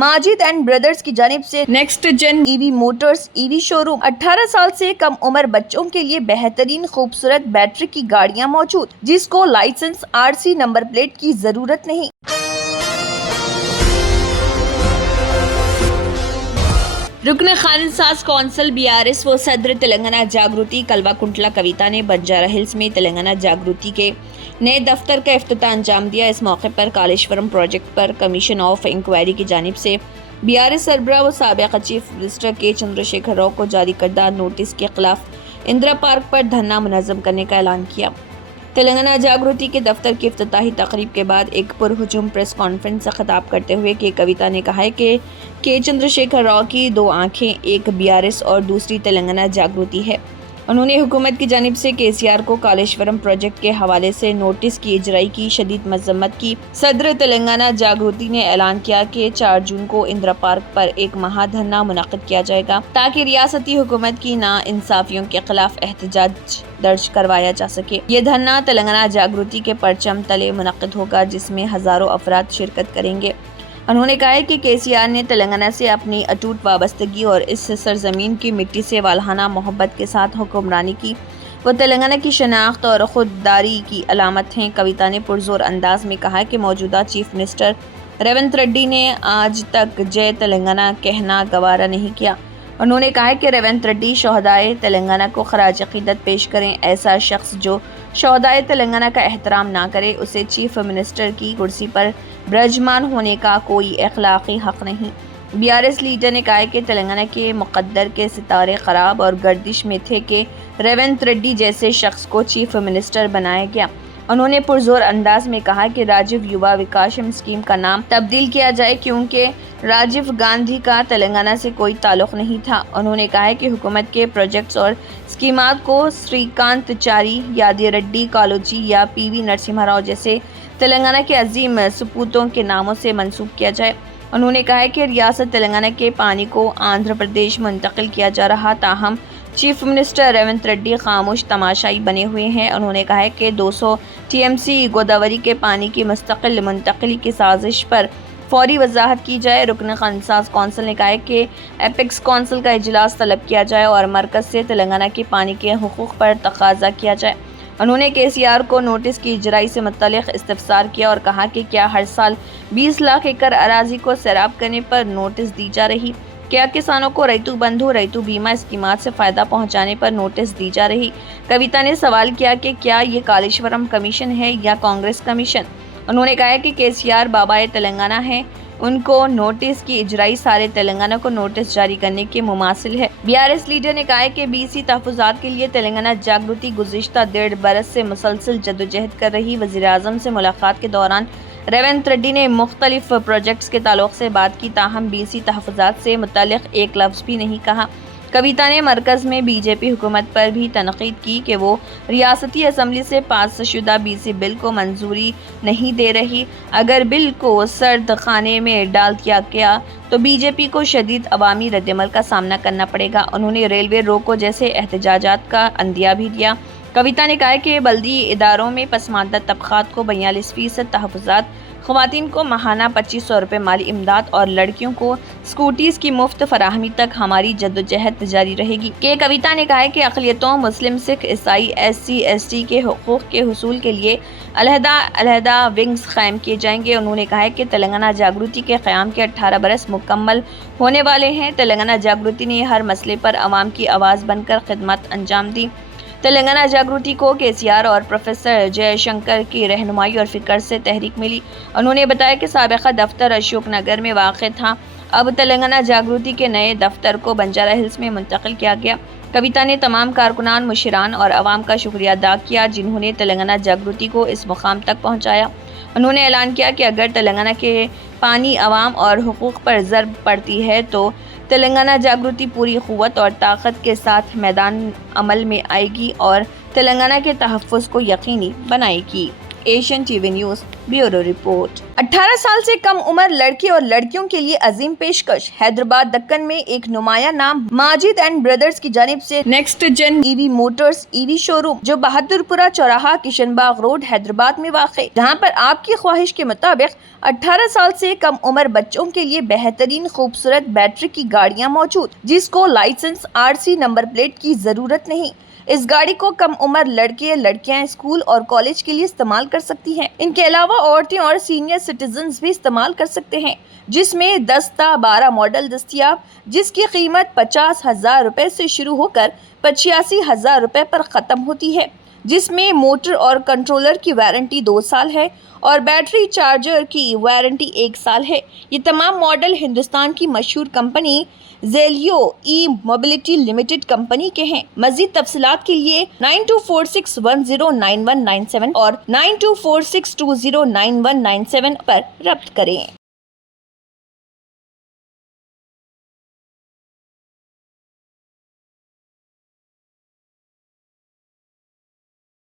Majid and brothers की जानिब से next gen EV motors EV showroom 18 साल से कम उम्र बच्चों के लिए बेहतरीन खूबसूरत बैटरी की गाड़ियां मौजूद, जिसको लाइसेंस आरसी नंबर प्लेट की जरूरत नहीं। रुकन खानसाज कौंसिल बीआरएस व सदर तेलंगाना जागृति कल्वाकुंटला कविता ने बंजारा हिल्स में तेलंगाना जागृति के नए दफ्तर का इफ्तिताह अंजाम दिया। इस मौके पर कालेश्वरम प्रोजेक्ट पर कमीशन ऑफ इंक्वायरी की जानिब से बीआरएस सरबराह व साबिक़ चीफ मिनिस्टर के चंद्रशेखर राव को जारी करदा नोटिस के खिलाफ इंदिरा पार्क पर धरना मुनज़्ज़म करने का ऐलान किया। तेलंगाना जागृति के दफ्तर की इफ्तिताही तकरीब के बाद एक पुरहुजूम प्रेस कॉन्फ्रेंस से खिताब करते हुए के कविता ने कहा है कि के चंद्रशेखर राव की दो आंखें, एक बीआरएस और दूसरी तेलंगाना जागृति है। उन्होंने हुकूमत की जानिब से केसीआर को कालेश्वरम प्रोजेक्ट के हवाले से नोटिस की इजराई की शदीद मजम्मत की। सदर तेलंगाना जागृति ने ऐलान किया कि 4 जून को इंदिरा पार्क पर एक महाधरना मुनक़्क़िद किया जाएगा ताकि रियासती हुकूमत की नाइंसाफियों के खिलाफ एहतजाज दर्ज करवाया जा सके। ये धरना तेलंगाना जागृति के परचम तले मुनक़्क़िद होगा, जिसमें हजारों अफराद शिरकत करेंगे। उन्होंने कहा है कि केसीआर ने तेलंगाना से अपनी अटूट वाबस्तगी और इस सरजमीन की मिट्टी से वालहाना मोहब्बत के साथ हुक्मरानी की। वो तेलंगाना की शनाख्त और खुददारी की अलामत हैं। कविता ने पुरजोर अंदाज में कहा कि मौजूदा चीफ मिनिस्टर रेवंत रेड्डी ने आज तक जय तेलंगाना कहना गवारा नहीं किया। उन्होंने कहा कि रेवंत रेड्डी शहदाए तेलंगाना को खराज अक़ीदत पेश करें। ऐसा शख्स जो शहदाए तेलंगाना का एहतराम ना करे, उसे चीफ मिनिस्टर की कुर्सी पर विराजमान होने का कोई अखलाकी हक नहीं। बीआरएस लीडर ने कहा कि तेलंगाना के मुक़द्दर के सितारे ख़राब और गर्दिश में थे कि रेवंत रेड्डी जैसे शख्स को चीफ मिनिस्टर बनाया गया। उन्होंने पुरजोर अंदाज में कहा कि राजीव युवा विकासम स्कीम का नाम तब्दील किया जाए, क्योंकि राजीव गांधी का तेलंगाना से कोई ताल्लुक़ नहीं था। उन्होंने कहा कि हुकूमत के प्रोजेक्ट्स और स्कीमात को श्रीकांतचारी, यादी रेड्डी कॉलोजी या पीवी नरसिम्हा राव जैसे तेलंगाना के अजीम सपूतों के नामों से मंसूब किया जाए। उन्होंने कहा कि रियासत तेलंगाना के पानी को आंध्र प्रदेश मुंतकिल किया जा रहा, ताहम चीफ मिनिस्टर रेवंत रेड्डी खामोश तमाशाई बने हुए हैं। उन्होंने कहा कि 200 टीएमसी गोदावरी के पानी की मुस्तकिल मुंतकिली की साजिश पर फौरी वजाहत की जाए। रुकन खानसाज कौंसिल ने कहा कि एपेक्स कौंसिल का इजलास तलब किया जाए और मरकज़ से तेलंगाना के पानी के हुकूक पर तकाजा किया जाए। उन्होंने केसीआर को नोटिस की इजराई से मुतल्लिक़ इस्तफसार किया और कहा कि क्या हर साल 20 लाख एकड़ अराजी को सैराब करने पर नोटिस दी जा रही? क्या किसानों को रैतु बंधु रैतु बीमा स्कीमात से फ़ायदा पहुंचाने पर नोटिस दी जा रही? कविता ने सवाल किया कि क्या ये कालेश्वरम कमीशन है या कांग्रेस कमीशन? उन्होंने कहा कि केसीआर बाबाए तेलंगाना है, उनको नोटिस की इजराई सारे तेलंगाना को नोटिस जारी करने के मुमासिल है। बीआरएस लीडर ने कहा कि बीसी तहफ़्फ़ुज़ात के लिए तेलंगाना जागृति गुज़िश्ता 1.5 बरस से मुसलसल जद्दोजहद कर रही। वज़ीर-ए-आज़म से मुलाकात के दौरान रेवंत रेड्डी ने मुख्तलिफ प्रोजेक्ट्स के ताल्लुक़ से बात की, ताहम बीसी तहफ़्फ़ुज़ात से मुतल्लिक़ एक लफ्ज़ भी नहीं कहा। कविता ने मरकज़ में बीजेपी हुकूमत पर भी तनक़ीद की कि वो रियासती असम्बली से पास शुदा बीसी बिल को मंजूरी नहीं दे रही। अगर बिल को सर्द खाने में डाल दिया गया तो बीजेपी को शदीद अवामी रद्दमल का सामना करना पड़ेगा। उन्होंने रेलवे रोको जैसे एहतजाजात का अंदिया भी दिया। कविता ने कहा कि बल्दी इदारों में पसमानदा तबक़ात को 42% तहफ़्फ़ुज़ात, ख़वातीन को माहाना 2500 रुपये माली इमदाद और लड़कियों को स्कूटीज़ की मुफ्त फराहमी तक हमारी जद्दोजहद जारी रहेगी। के कविता ने कहा कि अक़लियतों मुस्लिम, सिख, ईसाई, SC, ST के हुकूक़ के हुसूल के लिए अलहदा विंग्स क़ायम किए जाएंगे। उन्होंने कहा कि तेलंगाना जागृति के क़याम के 18 बरस मुकम्मल होने वाले हैं। तेलंगाना जागृति ने हर मसले पर आवाम की आवाज़ बनकर खिदमत अंजाम दी। तेलंगाना जागृति को केसीआर और प्रोफेसर जयशंकर की रहनुमाई और फ़िक्र से तहरीक मिली। उन्होंने बताया कि साबिक़ा दफ्तर अशोक नगर में वाक़ था, अब तेलंगाना जागृति के नए दफ्तर को बंजारा हिल्स में मुंतकिल किया गया। कविता ने तमाम कारकुनान, मुशीरान और आवाम का शुक्रिया अदा किया जिन्होंने तेलंगाना जागृति को इस मुकाम तक पहुँचाया। उन्होंने ऐलान किया कि अगर तेलंगाना के पानी, आवाम और हुकूक पर ज़रब पड़ती है तो तेलंगाना जागृति पूरी क़ुव्वत और ताकत के साथ मैदान अमल में आएगी और तेलंगाना के तहफ़्फ़ुज़ को यकीनी बनाएगी। Asian TV news bureau report. 18 साल से कम उम्र लड़के और लड़कियों के लिए अजीम पेशकश। हैदराबाद दक्कन में एक नुमाया नाम माजिद एंड ब्रदर्स की जानिब से next gen EV motors EV showroom जो बहादुरपुरा चौराहा किशनबाग रोड हैदराबाद में वाक़, जहां पर आपकी ख्वाहिश के मुताबिक 18 साल से कम उम्र बच्चों के लिए बेहतरीन खूबसूरत बैटरी की गाड़ियां मौजूद, जिसको लाइसेंस RC नंबर प्लेट की जरूरत नहीं। इस गाड़ी को कम उम्र लड़के लड़कियां स्कूल और कॉलेज के लिए इस्तेमाल कर सकती हैं। इनके अलावा औरतें और सीनियर सिटीजन्स भी इस्तेमाल कर सकते हैं, जिसमें 10 ता 12 मॉडल दस्तियाब, जिसकी कीमत 50,000 रुपए से शुरू होकर 85,000 रुपए पर ख़त्म होती है, जिसमें मोटर और कंट्रोलर की वारंटी 2 साल है और बैटरी चार्जर की वारंटी 1 साल है। ये तमाम मॉडल हिंदुस्तान की मशहूर कंपनी ज़ेलियो ई मोबिलिटी लिमिटेड कंपनी के हैं। मज़ीद तफसीलात के लिए 9246109197 और 9246209197 पर रब्त करें।